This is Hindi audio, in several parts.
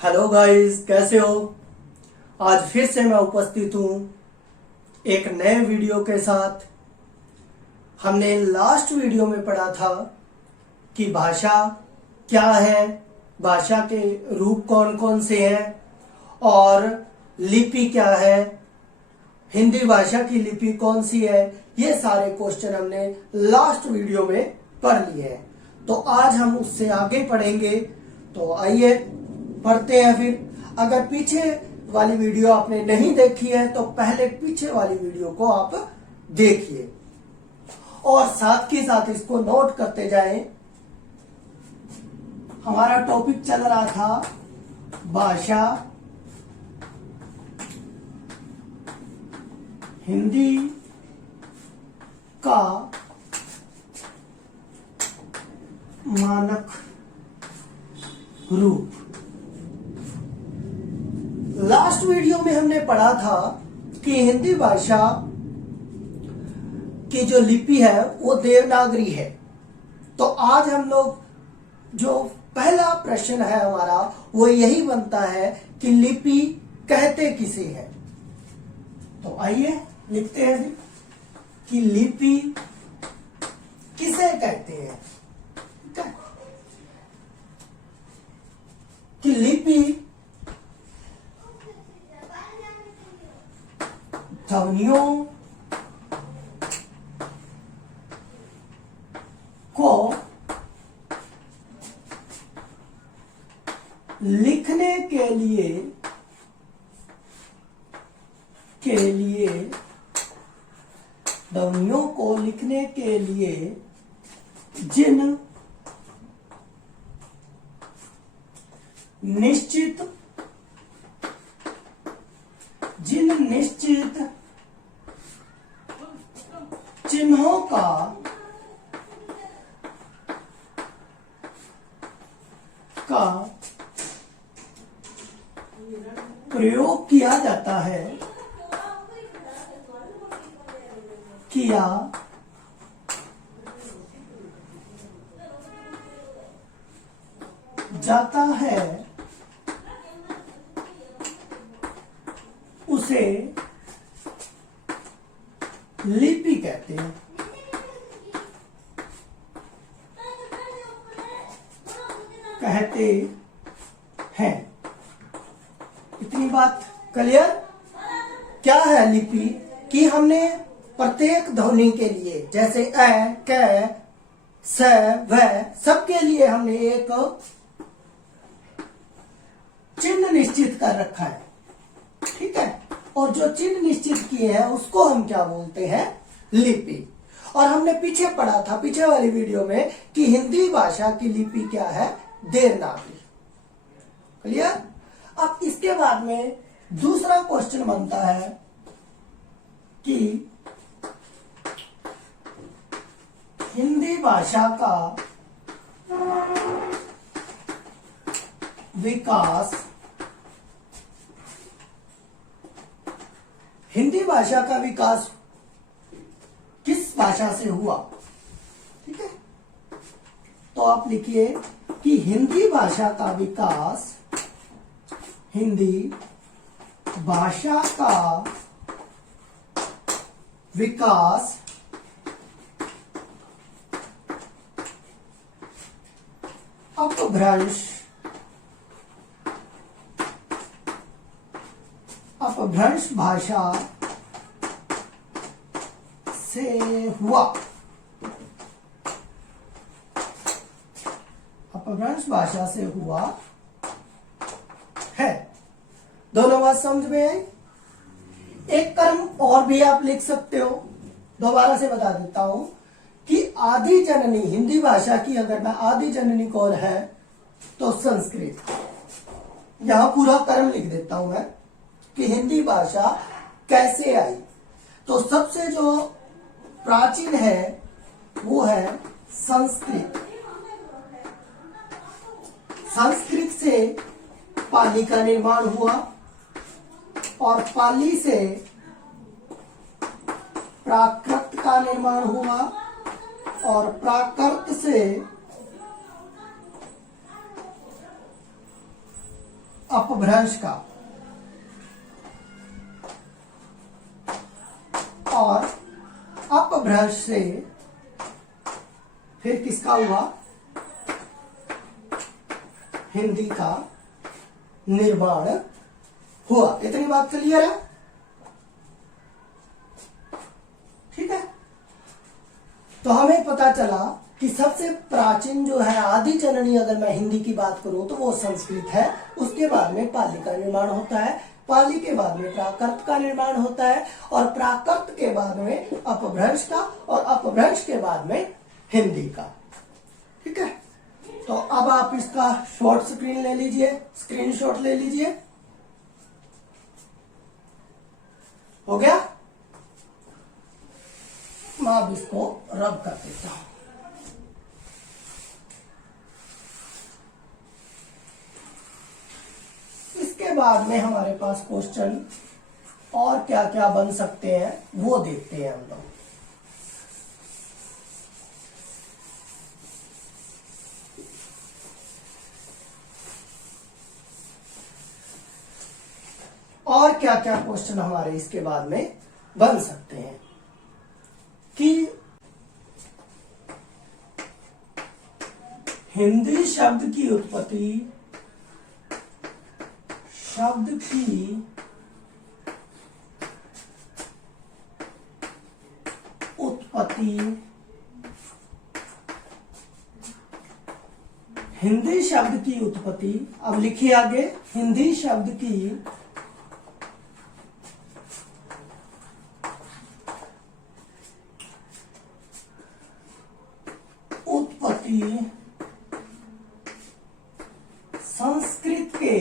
हेलो गाइस, कैसे हो। आज फिर से मैं उपस्थित हूँ एक नए वीडियो के साथ। हमने लास्ट वीडियो में पढ़ा था कि भाषा क्या है, भाषा के रूप कौन कौन से हैं और लिपि क्या है, हिंदी भाषा की लिपि कौन सी है। ये सारे क्वेश्चन हमने लास्ट वीडियो में पढ़ लिए हैं। तो आज हम उससे आगे पढ़ेंगे। तो आइए पढ़ते हैं। फिर अगर पीछे वाली वीडियो आपने नहीं देखी है तो पहले पीछे वाली वीडियो को आप देखिए और साथ के साथ इसको नोट करते जाएं। हमारा टॉपिक चल रहा था भाषा, हिंदी का मानक रूप। लास्ट वीडियो में हमने पढ़ा था कि हिंदी भाषा की जो लिपि है वो देवनागरी है। तो आज हम लोग जो पहला प्रश्न है हमारा वो यही बनता है कि लिपि कहते किसे हैं। तो आइए लिखते हैं कि लिपि किसे कहते हैं। ठीक है, कि लिपि ध्वनियों को लिखने के लिए ध्वनियों को लिखने के लिए जिन निश्चित चिन्हों का प्रयोग किया जाता है, उसे लिपि कहते हैं। इतनी बात क्लियर। क्या है लिपि कि हमने प्रत्येक ध्वनि के लिए जैसे अ, क, स, व सबके लिए हमने एक चिन्ह निश्चित कर रखा है। ठीक है, और जो चिन्ह निश्चित किए हैं उसको हम क्या बोलते हैं, लिपि। और हमने पीछे पढ़ा था पीछे वाली वीडियो में कि हिंदी भाषा की लिपि क्या है, देवनागरी। क्लियर। अब इसके बाद में दूसरा क्वेश्चन बनता है कि हिंदी भाषा का विकास किस भाषा से हुआ। ठीक है, तो आप लिखिए कि हिंदी भाषा का विकास अपभ्रंश भाषा से हुआ। अपभ्रंश भाषा से हुआ है। दोनों बात समझ में आई। एक कर्म और भी आप लिख सकते हो। दोबारा से बता देता हूं कि आदि जननी हिंदी भाषा की, अगर मैं आदि जननी कौन है तो संस्कृत। यहां पूरा कर्म लिख देता हूं मैं कि हिंदी भाषा कैसे आई। तो सबसे जो प्राचीन है वो है संस्कृत। संस्कृत से पाली का निर्माण हुआ और पाली से प्राकृत का निर्माण हुआ और प्राकृत से अपभ्रंश का, और अपभ्रंश से फिर किसका हुआ, हिंदी का निर्माण हुआ। इतनी बात क्लियर है? ठीक है। तो हमें पता चला कि सबसे प्राचीन जो है आदि जननी, अगर मैं हिंदी की बात करूं तो वो संस्कृत है। उसके बाद में पाली का निर्माण होता है, पाली के बाद में प्राकृत का निर्माण होता है, और प्राकृत के बाद में अपभ्रंश का, और अपभ्रंश के बाद में हिंदी का। ठीक है। तो अब आप इसका शॉर्ट स्क्रीन ले लीजिए, स्क्रीनशॉट ले लीजिए। हो गया? मैं अब इसको रब कर देता हूं। इसके बाद में हमारे पास क्वेश्चन और क्या क्या बन सकते हैं वो देखते हैं हम लोग। और क्या क्या क्वेश्चन हमारे इसके बाद में बन सकते हैं कि हिंदी शब्द की उत्पत्ति, शब्द की उत्पत्ति, हिंदी शब्द की उत्पत्ति, अब लिखिए आगे, हिंदी शब्द की उत्पत्ति संस्कृत के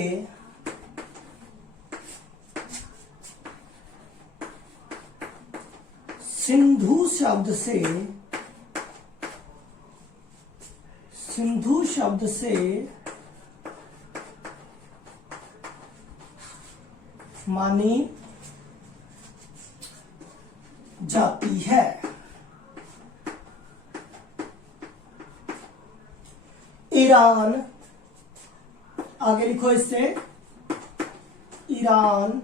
सिंधु शब्द से, सिंधु शब्द से मानी जाती है। ईरान, आगे लिखो इससे, ईरान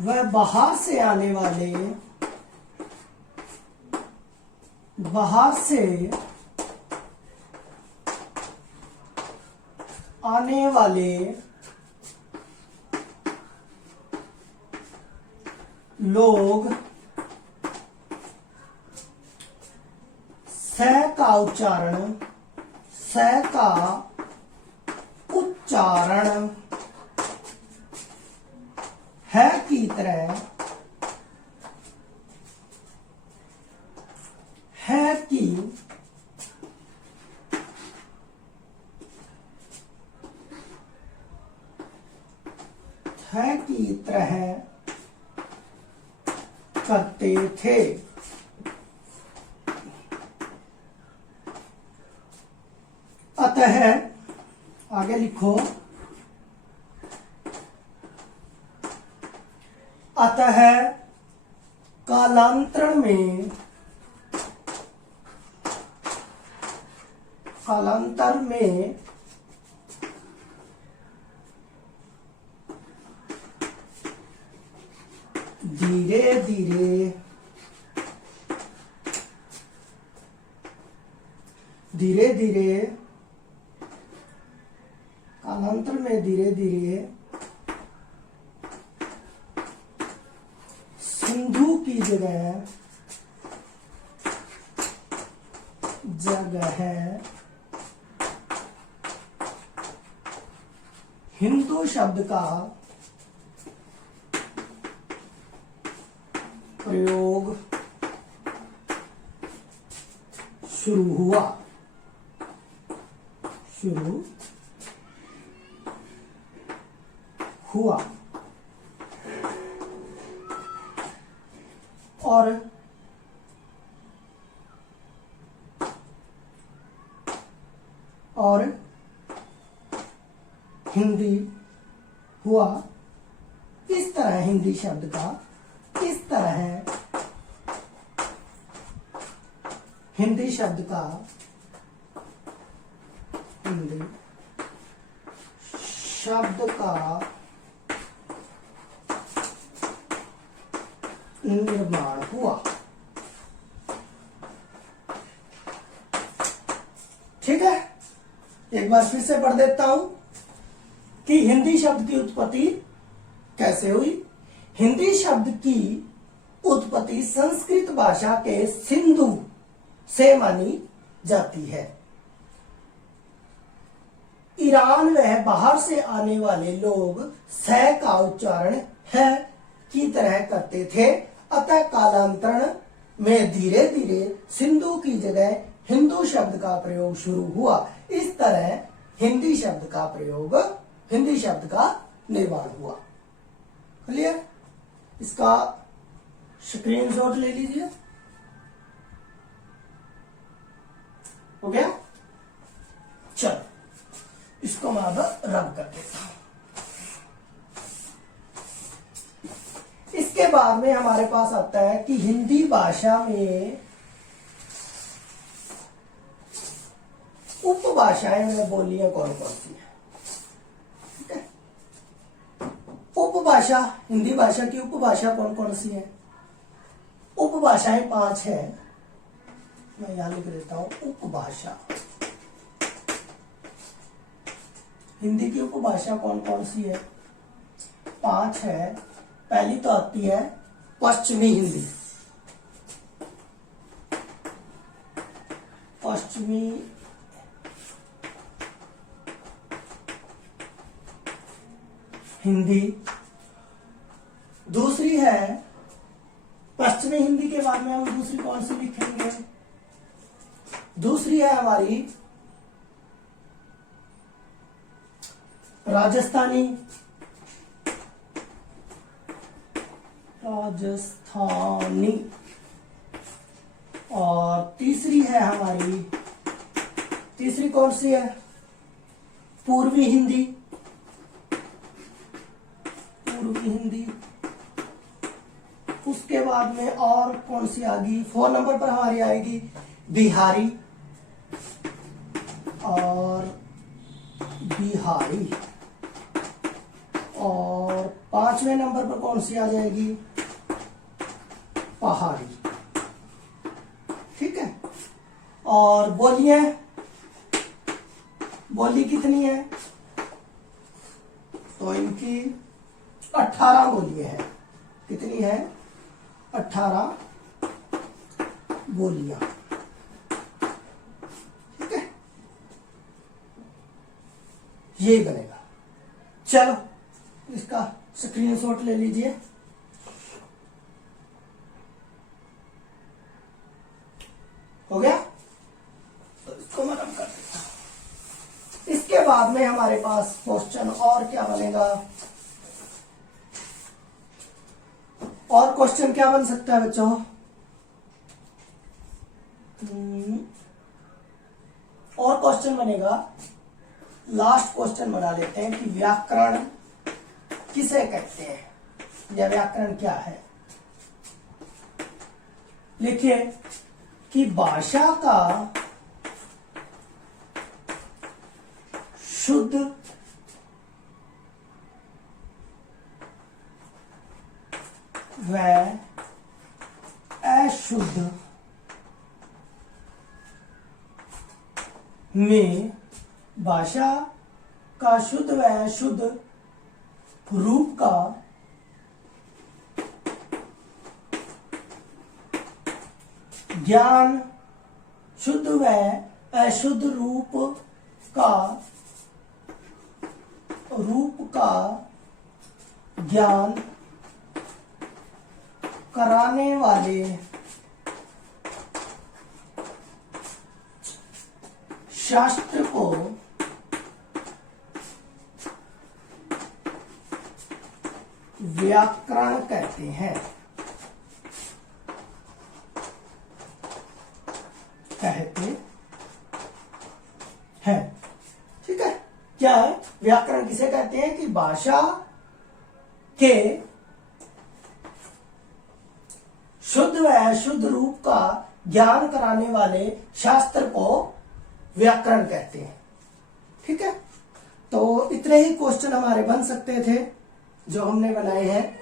व बाहर से आने वाले, बाहर से आने वाले लोग स का उच्चारण, स का उच्चारण है की तरह, है की तरह करते थे। अतः, आगे लिखो, अतः कालांतर में, कालांतर में धीरे धीरे, धीरे धीरे, कालांतर में धीरे धीरे सिंधु की जगह हिंदू शब्द का प्रयोग शुरू हुआ, शुरू हुआ। और हिंदी हुआ इस तरह, हिंदी शब्द का इस तरह, हिंदी शब्द का, हिंदी शब्द का निर्माण हुआ। ठीक है, एक बार फिर से पढ़ देता हूं कि हिंदी शब्द की उत्पत्ति कैसे हुई। हिंदी शब्द की उत्पत्ति संस्कृत भाषा के सिंधु से मानी जाती है। ईरान व बाहर से आने वाले लोग स का उच्चारण है की तरह करते थे, अतः कालांतरण में धीरे धीरे सिंधु की जगह हिंदू शब्द का प्रयोग शुरू हुआ। इस तरह हिंदी शब्द का निर्माण हुआ। क्लियर? इसका स्क्रीनशॉट ले लीजिए। हो गया? चलो इसको मैं अब रब कर देता हूं। इसके बाद में हमारे पास आता है कि हिंदी भाषा में उपभाषाएं में बोलियां कौन कौन सी है। ठीक है, उपभाषा, हिंदी भाषा की उपभाषा कौन कौन सी है? उपभाषाएं 5 है, मैं यहां लिख देता हूं। उपभाषा, हिंदी की उपभाषा कौन कौन सी है? 5 है। पहली तो आती है पश्चिमी हिंदी। पश्चिमी हिंदी। दूसरी है, पश्चिमी हिंदी के बाद में हम दूसरी कौन सी लिखेंगे? दूसरी है हमारी राजस्थानी। और तीसरी है हमारी, तीसरी कौन सी है? पूर्वी हिंदी। पूर्वी हिंदी। उसके बाद में और कौन सी आएगी? 4 नंबर पर हमारी आएगी बिहारी और बिहारी। और 5वें नंबर पर कौन सी आ जाएगी? पहाड़ी। ठीक है, और बोलियां, बोली कितनी है? तो इनकी 18 बोलियां हैं। कितनी है? 18 बोलियां। ठीक है, ये बनेगा। चलो इसका स्क्रीनशॉट ले लीजिए। हो गया? तो इसको मैं रब कर देता हूं। इसके बाद में हमारे पास क्वेश्चन और क्या बनेगा? और क्वेश्चन क्या बन सकता है बच्चों? और क्वेश्चन बनेगा, लास्ट क्वेश्चन बना लेते हैं कि व्याकरण किसे कहते हैं या व्याकरण क्या है। लिखिए कि भाषा का शुद्ध व अशुद्ध में भाषा का शुद्ध व अशुद्ध रूप का ज्ञान, शुद्ध व अशुद्ध रूप का ज्ञान कराने वाले शास्त्र को व्याकरण कहते हैं। ठीक है, क्या है व्याकरण किसे कहते हैं? कि भाषा के शुद्ध व अशुद्ध रूप का ज्ञान कराने वाले शास्त्र को व्याकरण कहते हैं। ठीक है, तो इतने ही क्वेश्चन हमारे बन सकते थे जो हमने बनाए हैं।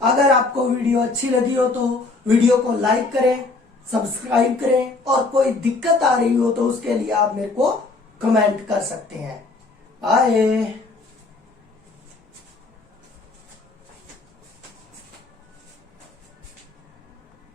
अगर आपको वीडियो अच्छी लगी हो तो वीडियो को लाइक करें, सब्सक्राइब करें, और कोई दिक्कत आ रही हो तो उसके लिए आप मेरे को कमेंट कर सकते हैं। बाय।